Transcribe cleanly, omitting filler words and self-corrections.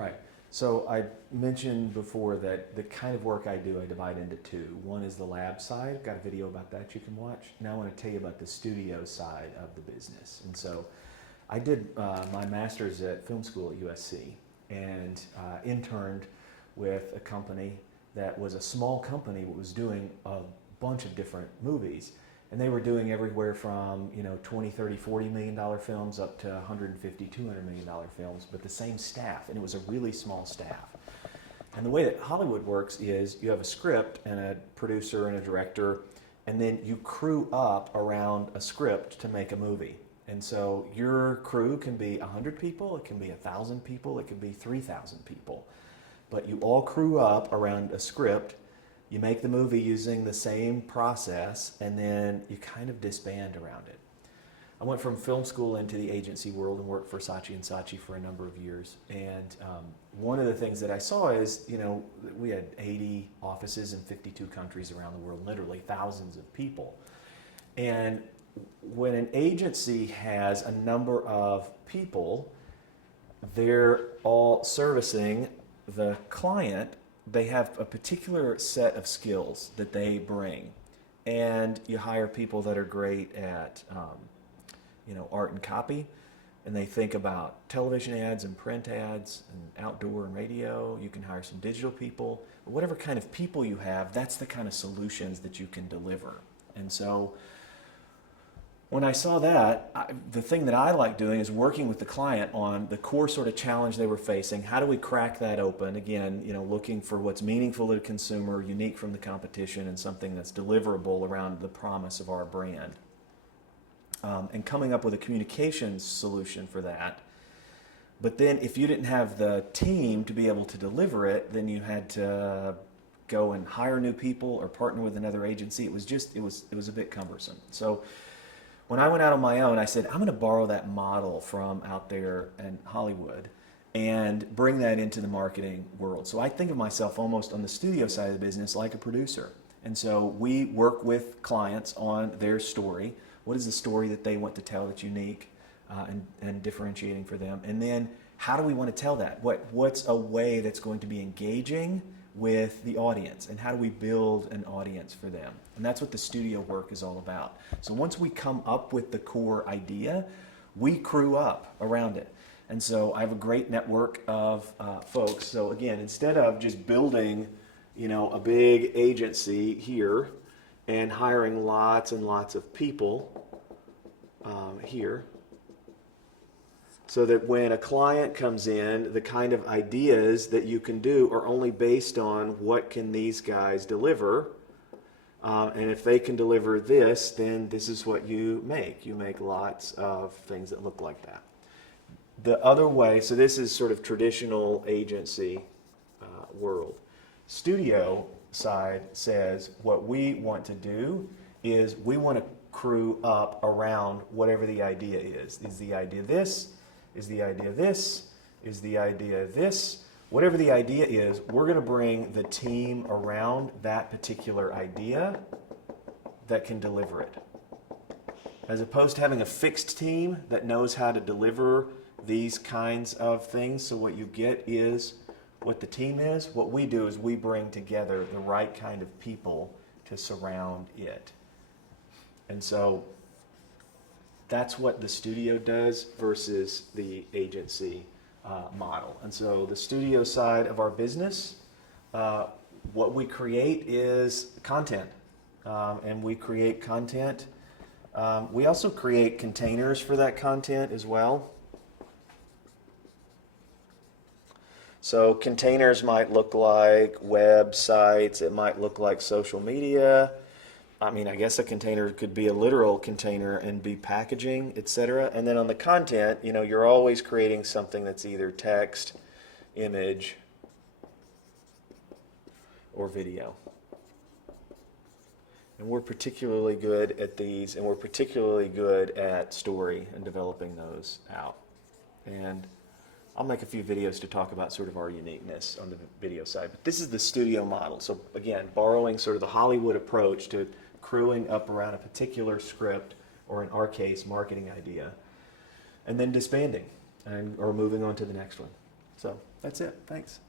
Right. So I mentioned before that the kind of work I do, I divide into two. One is the lab side. I've got a video about that you can watch. Now I want to tell you about the studio side of the business. And so I did my master's at film school at USC and interned with a company that was a small company that was doing a bunch of different movies. And they were doing everywhere from 20, 30, $40 million films up to 150, $200 million films, but the same staff, and it was a really small staff. And the way that Hollywood works is you have a script and a producer and a director, and then you crew up around a script to make a movie. And so your crew can be 100 people, it can be 1,000 people, it can be 3,000 people. But you all crew up around a script. You make the movie using the same process, and then you kind of disband around it. I went from film school into the agency world and worked for Saatchi & Saatchi for a number of years. And one of the things that I saw is, we had 80 offices in 52 countries around the world, literally thousands of people. And when an agency has a number of people, they're all servicing the client. They have a particular set of skills that they bring, and you hire people that are great at art and copy, and they think about television ads and print ads and outdoor and radio. You can hire some digital people, but whatever kind of people you have, that's the kind of solutions that you can deliver. And so when I saw that, the thing that I like doing is working with the client on the core sort of challenge they were facing. How do we crack that open? Again, looking for what's meaningful to the consumer, unique from the competition, and something that's deliverable around the promise of our brand. And coming up with a communications solution for that. But then if you didn't have the team to be able to deliver it, then you had to go and hire new people or partner with another agency. It was a bit cumbersome. So when I went out on my own, I said, I'm going to borrow that model from out there in Hollywood and bring that into the marketing world. So I think of myself almost on the studio side of the business like a producer. And so we work with clients on their story. What is the story that they want to tell that's unique and differentiating for them? And then how do we want to tell that? What's a way that's going to be engaging with the audience, and how do we build an audience for them? And that's what the studio work is all about. So once we come up with the core idea, we crew up around it. And so I have a great network of folks. So again, instead of just building a big agency here and hiring lots and lots of people here, so that when a client comes in, the kind of ideas that you can do are only based on what can these guys deliver. And if they can deliver this, then this is what you make. You make lots of things that look like that. The other way, so this is sort of traditional agency world. Studio side says what we want to do is we want to crew up around whatever the idea is. Is the idea this? Is the idea this? Is the idea this? Whatever the idea is, we're going to bring the team around that particular idea that can deliver it. As opposed to having a fixed team that knows how to deliver these kinds of things. So what you get is what the team is. What we do is we bring together the right kind of people to surround it. And so that's what the studio does versus the agency model. And so the studio side of our business, what we create is content. And we create content. We also create containers for that content as well. So containers might look like websites, it might look like social media. I mean, I guess a container could be a literal container and be packaging, etc. And then on the content, you're always creating something that's either text, image, or video. And we're particularly good at these, and we're particularly good at story and developing those out. And I'll make a few videos to talk about sort of our uniqueness on the video side. But this is the studio model. So again, borrowing sort of the Hollywood approach to crewing up around a particular script, or in our case, marketing idea, and then disbanding or moving on to the next one. So that's it. Thanks.